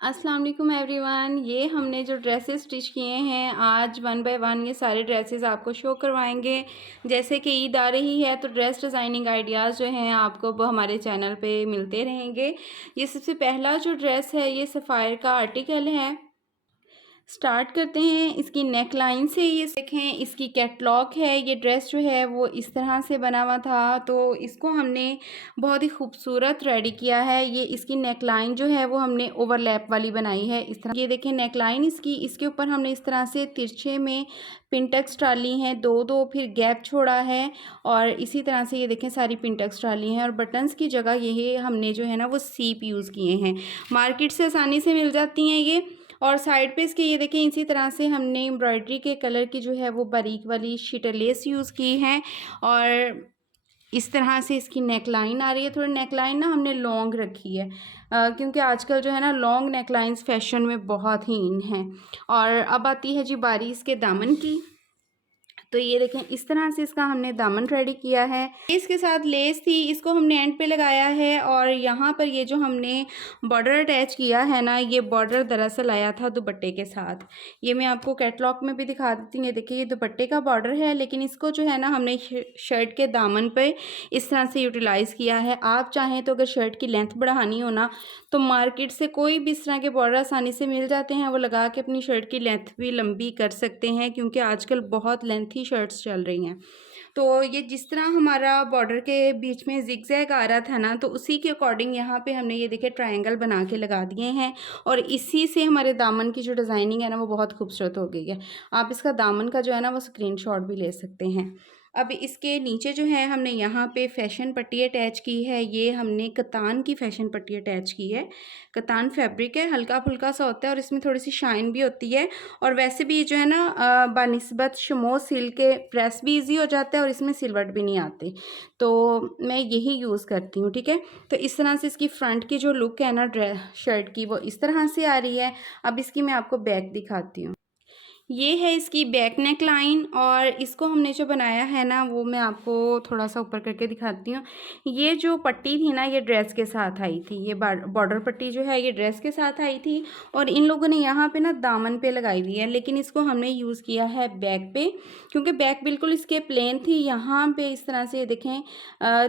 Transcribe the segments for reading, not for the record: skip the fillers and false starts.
अस्सलाम वालेकुम एवरीवन। ये हमने जो ड्रेसेस स्टिच किए हैं आज वन बाय वन ये सारे ड्रेसेस आपको शो करवाएंगे। जैसे कि ईद आ रही है तो ड्रेस डिज़ाइनिंग आइडियाज़ जो हैं आपको वो हमारे चैनल पे मिलते रहेंगे। ये सबसे पहला जो ड्रेस है ये सफ़ायर का आर्टिकल है। स्टार्ट करते हैं इसकी नेक लाइन से। ये देखें इसकी कैटलॉग है। ये ड्रेस जो है वो इस तरह से बना हुआ था, तो इसको हमने बहुत ही खूबसूरत रेडी किया है। ये इसकी नेक लाइन जो है वो हमने ओवरलैप वाली बनाई है इस तरह। ये देखें नेक लाइन इसकी, इसके ऊपर हमने इस तरह से तिरछे में पिंटक्स डाली हैं, दो दो, फिर गैप छोड़ा है और इसी तरह से ये देखें सारी पिंटक्स डाली हैं। और बटन्स की जगह यही हमने जो है ना वो सीप यूज़ किए हैं। मार्केट से आसानी से मिल जाती हैं ये। और साइड पे इसके ये देखें इसी तरह से हमने एम्ब्रॉयडरी के कलर की जो है वो बारीक वाली शीटर लेस यूज़ की है। और इस तरह से इसकी नेक लाइन आ रही है। थोड़ी नेक लाइन ना हमने लॉन्ग रखी है क्योंकि आजकल जो है ना लॉन्ग नेक लाइन्स फैशन में बहुत ही इन हैं। और अब आती है जी बारी इसके दामन की। तो ये देखें इस तरह से इसका हमने दामन रेडी किया है। इसके साथ लेस थी, इसको हमने एंड पे लगाया है। और यहाँ पर ये जो हमने बॉर्डर अटैच किया है ना, ये बॉर्डर दरअसल आया था दुपट्टे के साथ। ये मैं आपको कैटलॉग में भी दिखा देती हूँ। ये देखिए ये दुपट्टे का बॉर्डर है, लेकिन इसको जो है ना हमने शर्ट के दामन पे इस तरह से यूटिलाइज़ किया है। आप चाहें तो अगर शर्ट की लेंथ बढ़ानी हो ना तो मार्केट से कोई भी इस तरह के बॉर्डर आसानी से मिल जाते हैं, वो लगा के अपनी शर्ट की लेंथ भी लंबी कर सकते हैं, क्योंकि आजकल बहुत लेंथी शर्ट्स चल रही हैं। तो ये जिस तरह हमारा बॉर्डर के बीच में जिगजैग आ रहा था ना, तो उसी के अकॉर्डिंग यहाँ पे हमने ये देखिए ट्रायंगल बना के लगा दिए हैं। और इसी से हमारे दामन की जो डिज़ाइनिंग है ना वो बहुत खूबसूरत हो गई है। आप इसका दामन का जो है ना वो स्क्रीनशॉट भी ले सकते हैं। अब इसके नीचे जो है हमने यहाँ पे फैशन पट्टी अटैच की है। ये हमने कतान की फैशन पट्टी अटैच की है। कतान फैब्रिक है, हल्का फुल्का सा होता है और इसमें थोड़ी सी शाइन भी होती है। और वैसे भी जो है ना बानिस्बत शमो सिल्क के प्रेस भी इजी हो जाता है और इसमें सिलवट भी नहीं आती। तो मैं यही यूज़ करती हूँ, ठीक है। तो इस तरह से इसकी फ्रंट की जो लुक है ना ड्रेस शर्ट की वो इस तरह से आ रही है। अब इसकी मैं आपको बैक दिखाती हूँ। ये है इसकी बैक नेक लाइन और इसको हमने जो बनाया है ना वो मैं आपको थोड़ा सा ऊपर करके दिखाती हूँ। ये जो पट्टी थी ना ये ड्रेस के साथ आई थी। ये बॉर्डर पट्टी जो है ये ड्रेस के साथ आई थी और इन लोगों ने यहाँ पे ना दामन पे लगाई हुई है, लेकिन इसको हमने यूज़ किया है बैक पे, क्योंकि बैक बिल्कुल इसके प्लेन थी। यहाँ पे इस तरह से देखें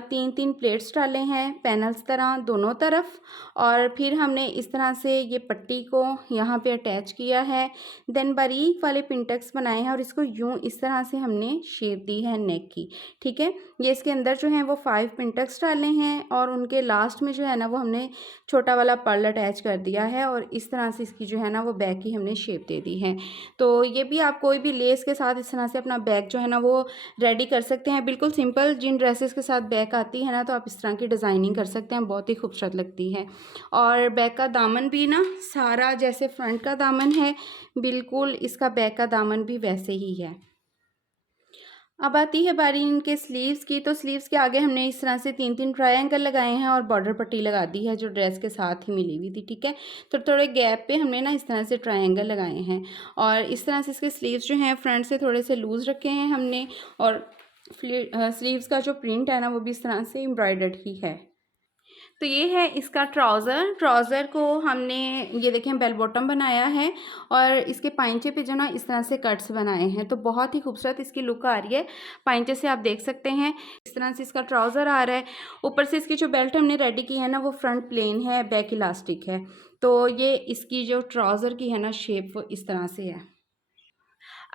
तीन तीन प्लेट्स डाले हैं पैनल्स तरह दोनों तरफ। और फिर हमने इस तरह से ये पट्टी को यहाँ पे अटैच किया है। देन बारीक वाले पिंटक्स बनाए हैं और इसको यूं इस तरह से हमने शेप दी है नेक की, ठीक है। ये इसके अंदर जो है वो 5 पिंटक्स डाले हैं और उनके लास्ट में जो है ना वो हमने छोटा वाला पर्ल अटैच कर दिया है और इस तरह से इसकी जो है ना वो बैक की हमने शेप दे दी है। तो ये भी आप कोई भी लेस के साथ इस तरह से अपना बैक जो है ना वो रेडी कर सकते हैं। बिल्कुल सिंपल जिन ड्रेसेस के साथ बैक आती है ना तो आप इस तरह की डिज़ाइनिंग कर सकते हैं, बहुत ही खूबसूरत लगती है। और बैक का दामन भी ना सारा जैसे फ्रंट का दामन है बिल्कुल इसका बैक का दामन भी वैसे ही है। अब आती है बारी इनके स्लीव्स की। तो स्लीव्स के आगे हमने इस तरह से तीन तीन ट्रायंगल लगाए हैं और बॉर्डर पट्टी लगा दी है जो ड्रेस के साथ ही मिली हुई थी, ठीक है। तो थोड़े गैप पे हमने ना इस तरह से ट्रायंगल लगाए हैं और इस तरह से इसके स्लीव्स जो हैं फ्रंट से थोड़े से लूज़ रखे हैं हमने। और स्लीव्स का जो प्रिंट है ना वो भी इस तरह से एम्ब्रॉयडर्ड ही है। तो ये है इसका ट्राउज़र। ट्राउज़र को हमने ये देखें बेल बॉटम बनाया है और इसके पाइंचे पे जो ना इस तरह से कट्स बनाए हैं, तो बहुत ही खूबसूरत इसकी लुक आ रही है। पाइंचे से आप देख सकते हैं इस तरह से इसका ट्राउज़र आ रहा है। ऊपर से इसकी जो बेल्ट हमने रेडी की है ना वो फ्रंट प्लेन है, बैक इलास्टिक है। तो ये इसकी जो ट्राउज़र की है ना शेप वो इस तरह से है।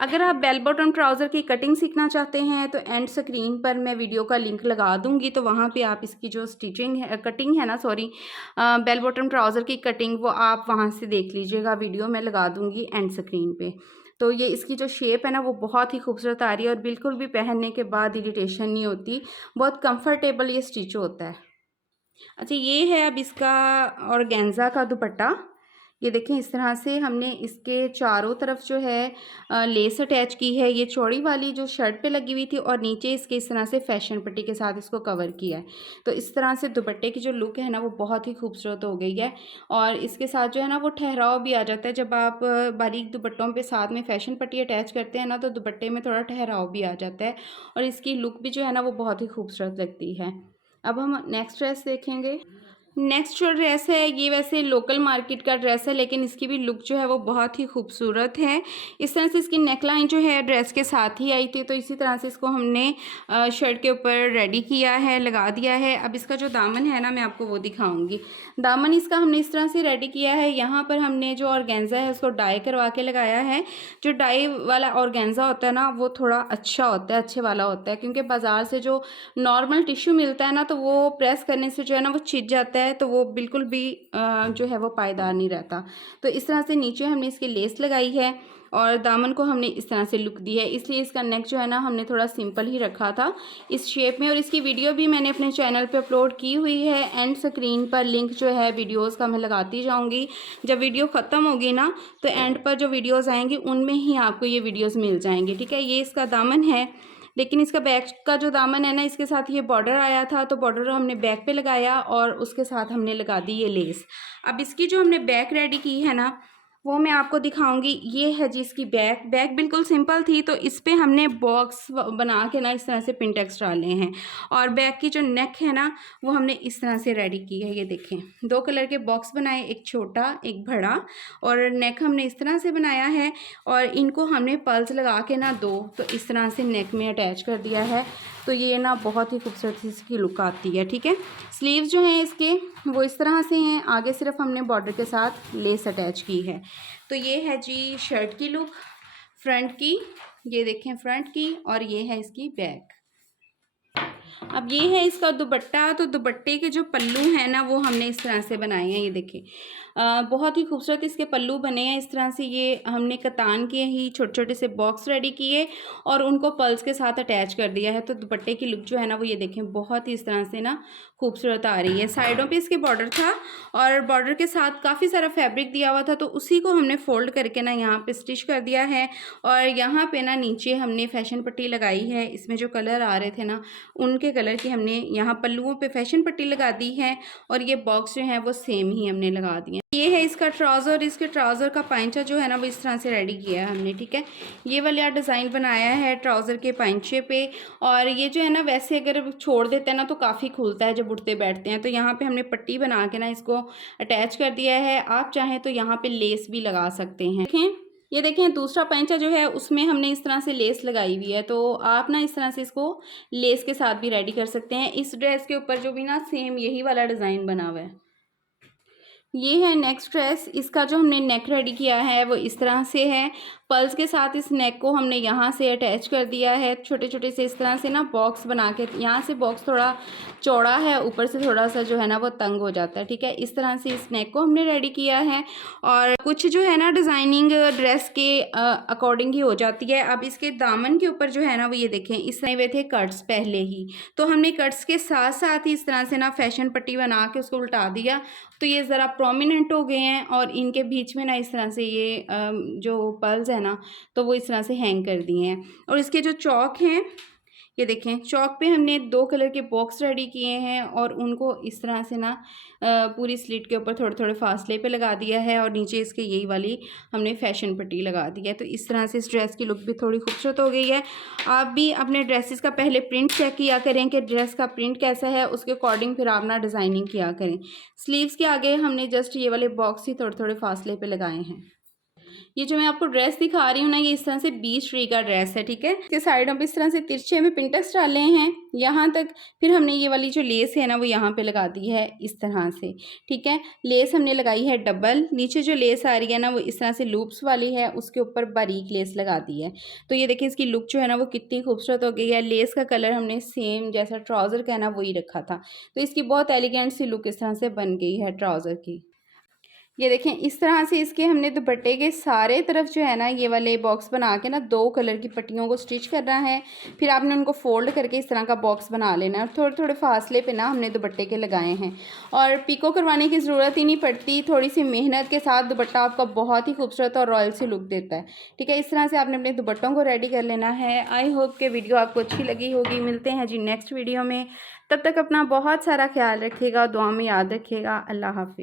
अगर आप बेल बॉटम ट्राउज़र की कटिंग सीखना चाहते हैं तो एंड स्क्रीन पर मैं वीडियो का लिंक लगा दूंगी, तो वहाँ पे आप इसकी जो स्टिचिंग है कटिंग है ना सॉरी बेल बॉटम ट्राउज़र की कटिंग वो आप वहाँ से देख लीजिएगा। वीडियो मैं लगा दूंगी एंड स्क्रीन पे। तो ये इसकी जो शेप है ना वो बहुत ही खूबसूरत आ रही है और बिल्कुल भी पहनने के बाद इरिटेशन नहीं होती, बहुत कंफर्टेबल ये स्टिच होता है। अच्छा ये है अब इसका ऑर्गेन्जा का दुपट्टा। ये देखें इस तरह से हमने इसके चारों तरफ जो है लेस अटैच की है। ये चौड़ी वाली जो शर्ट पे लगी हुई थी और नीचे इसके इस तरह से फैशन पट्टी के साथ इसको कवर किया है। तो इस तरह से दुपट्टे की जो लुक है ना वो बहुत ही खूबसूरत हो गई है। और इसके साथ जो है ना वो ठहराव भी आ जाता है। जब आप बारीक दुपट्टों पे साथ में फैशन पट्टी अटैच करते हैं ना तो दुपट्टे में थोड़ा ठहराव भी आ जाता है और इसकी लुक भी जो है ना वो बहुत ही खूबसूरत लगती है। अब हम नेक्स्ट ड्रेस देखेंगे। नेक्स्ट जो ड्रेस है ये वैसे लोकल मार्केट का ड्रेस है, लेकिन इसकी भी लुक जो है वो बहुत ही खूबसूरत है। इस तरह से इसकी नेकलाइन जो है ड्रेस के साथ ही आई थी, तो इसी तरह से इसको हमने शर्ट के ऊपर रेडी किया है, लगा दिया है। अब इसका जो दामन है ना, मैं आपको वो दिखाऊंगी। दामन इसका हमने इस तरह से रेडी किया है। यहाँ पर हमने जो ऑर्गेन्जा है उसको डाई करवा के लगाया है। जो डाई वाला ऑर्गेन्जा होता है ना, वो थोड़ा अच्छा होता है, अच्छे वाला होता है, क्योंकि बाज़ार से जो नॉर्मल टिश्यू मिलता है ना, तो वो प्रेस करने से जो है ना वो छिद जाता है, तो वो बिल्कुल भी जो है वो पायदार नहीं रहता। तो इस तरह से नीचे हमने इसकी लेस लगाई है और दामन को हमने इस तरह से लुक दी है। इसलिए इसका नेक जो है ना हमने थोड़ा सिंपल ही रखा था इस शेप में। और इसकी वीडियो भी मैंने अपने चैनल पे अपलोड की हुई है। एंड स्क्रीन पर लिंक जो है वीडियोस का मैं लगाती जाऊंगी। जब वीडियो ख़त्म होगी ना, तो एंड पर जो वीडियोस आएंगी उनमें ही आपको ये वीडियोस मिल जाएंगी, ठीक है। ये इसका दामन है, लेकिन इसका बैक का जो दामन है ना, इसके साथ ये बॉर्डर आया था, तो बॉर्डर हमने बैक पे लगाया और उसके साथ हमने लगा दी ये लेस। अब इसकी जो हमने बैक रेडी की है ना, वो मैं आपको दिखाऊंगी। ये है जी इसकी बैक बिल्कुल सिंपल थी, तो इस पे हमने बॉक्स बना के ना इस तरह से पिंटेक्स डाले हैं। और बैक की जो नेक है ना, वो हमने इस तरह से रेडी की है। ये देखें, 2 कलर के बॉक्स बनाए, एक छोटा एक बड़ा, और नेक हमने इस तरह से बनाया है। और इनको हमने पल्स लगा के ना 2, तो इस तरह से नेक में अटैच कर दिया है। तो ये ना बहुत ही खूबसूरत इसकी लुक आती है, ठीक है। स्लीव्स जो हैं इसके वो इस तरह से हैं, आगे सिर्फ हमने बॉर्डर के साथ लेस अटैच की है। तो ये है जी शर्ट की लुक फ्रंट की, ये देखें फ्रंट की, और ये है इसकी बैक। अब ये है इसका दुपट्टा। तो दुपट्टे के जो पल्लू हैं ना, वो हमने इस तरह से बनाए हैं। ये देखिए बहुत ही खूबसूरत इसके पल्लू बने हैं इस तरह से। ये हमने कतान के ही छोटे छोटे से बॉक्स रेडी किए और उनको पल्स के साथ अटैच कर दिया है। तो दुपट्टे की लुक जो है ना, वो ये देखें बहुत ही इस तरह से ना खूबसूरत आ रही है। साइडों पे इसके बॉर्डर था और बॉर्डर के साथ काफ़ी सारा फैब्रिक दिया हुआ था, तो उसी को हमने फोल्ड करके ना यहाँ पे स्टिच कर दिया है। और यहाँ पे ना नीचे हमने फैशन पट्टी लगाई है। इसमें जो कलर आ रहे थे ना, उनके कलर की हमने यहाँ पल्लुओं पे फैशन पट्टी लगा दी है। और ये बॉक्स जो है वो सेम ही हमने लगा दिए। ये है इसका ट्राउज़र। इसके ट्राउज़र का पाइंचा जो है ना, वो इस तरह से रेडी किया है हमने, ठीक है। ये वाला डिज़ाइन बनाया है ट्राउज़र के पाइंचे पे। और ये जो है ना, वैसे अगर छोड़ देते हैं ना तो काफ़ी खुलता है जब उठते बैठते हैं। तो यहाँ पे हमने पट्टी बना के ना इसको अटैच कर दिया है। आप चाहें तो यहाँ पे लेस भी लगा सकते हैं। देखें, ये देखें दूसरा पैंचा जो है उसमें हमने इस तरह से लेस लगाई हुई है। तो आप ना इस तरह से इसको लेस के साथ भी रेडी कर सकते हैं। इस ड्रेस के ऊपर जो भी ना सेम यही वाला डिज़ाइन बना हुआ है। ये है नेक्स्ट ड्रेस। इसका जो हमने नेक रेडी किया है वो इस तरह से है। पल्स के साथ इस नेक को हमने यहाँ से अटैच कर दिया है। छोटे छोटे से इस तरह से ना बॉक्स बना के, यहाँ से बॉक्स थोड़ा चौड़ा है, ऊपर से थोड़ा सा जो है ना वो तंग हो जाता है, ठीक है। इस तरह से इस नेक को हमने रेडी किया है। और कुछ जो है ना डिज़ाइनिंग ड्रेस के अकॉर्डिंग ही हो जाती है। अब इसके दामन के ऊपर जो है ना, वो ये देखें इस तरह हुए थे कट्स पहले ही, तो हमने कट्स के साथ साथ ही इस तरह से ना फैशन पट्टी बना के उसको उल्टा दिया, तो ये ज़रा प्रोमिनेंट हो गए हैं। और इनके बीच में ना इस तरह से ये जो पल्स है ना, तो वो इस तरह से हैंग कर दिए हैं। और इसके जो चौक हैं, ये देखें चौक पे हमने 2 कलर के बॉक्स रेडी किए हैं और उनको इस तरह से ना पूरी स्लिट के ऊपर थोड़े थोड़े फासले पे लगा दिया है। और नीचे इसके यही वाली हमने फैशन पट्टी लगा दी है। तो इस तरह से इस ड्रेस की लुक भी थोड़ी खूबसूरत हो गई है। आप भी अपने ड्रेसेस का पहले प्रिंट चेक किया करें कि ड्रेस का प्रिंट कैसा है, उसके अकॉर्डिंग फिर आप ना डिज़ाइनिंग किया करें। स्लीव्स के आगे हमने जस्ट ये वाले बॉक्स ही थोड़े थोड़े फासले पे लगाए हैं। ये जो मैं आपको ड्रेस दिखा रही हूँ ना, ये इस तरह से 20 ट्री का ड्रेस है, ठीक है। इसके साइडों पे इस तरह से तिरछे में पिंटेक्स डाले हैं यहाँ तक। फिर हमने ये वाली जो लेस है ना, वो यहाँ पे लगा दी है इस तरह से, ठीक है। लेस हमने लगाई है डबल। नीचे जो लेस आ रही है ना, वो इस तरह से लूप्स वाली है, उसके ऊपर बारीक लेस लगा दी है। तो ये देखिए इसकी लुक जो है ना, वो कितनी खूबसूरत हो गई है। लेस का कलर हमने सेम जैसा ट्राउज़र का है ना, वही रखा था। तो इसकी बहुत एलिगेंट सी लुक इस तरह से बन गई है ट्राउज़र की। ये देखें इस तरह से इसके हमने दुपट्टे के सारे तरफ जो है ना, ये वाले बॉक्स बना के ना 2 कलर की पट्टियों को स्टिच करना है। फिर आपने उनको फोल्ड करके इस तरह का बॉक्स बना लेना है। और थोड़े थोड़े फासले पे ना हमने दुपट्टे के लगाए हैं। और पिको करवाने की ज़रूरत ही नहीं पड़ती, थोड़ी सी मेहनत के साथ दुपट्टा आपका बहुत ही खूबसूरत और रॉयल सी लुक देता है, ठीक है। इस तरह से आपने अपने दुपट्टों को रेडी कर लेना है। आई होप कि वीडियो आपको अच्छी लगी होगी। मिलते हैं जी नेक्स्ट वीडियो में। तब तक अपना बहुत सारा ख्याल रखिएगा, दुआ में याद रखिएगा। अल्लाह हाफिज़।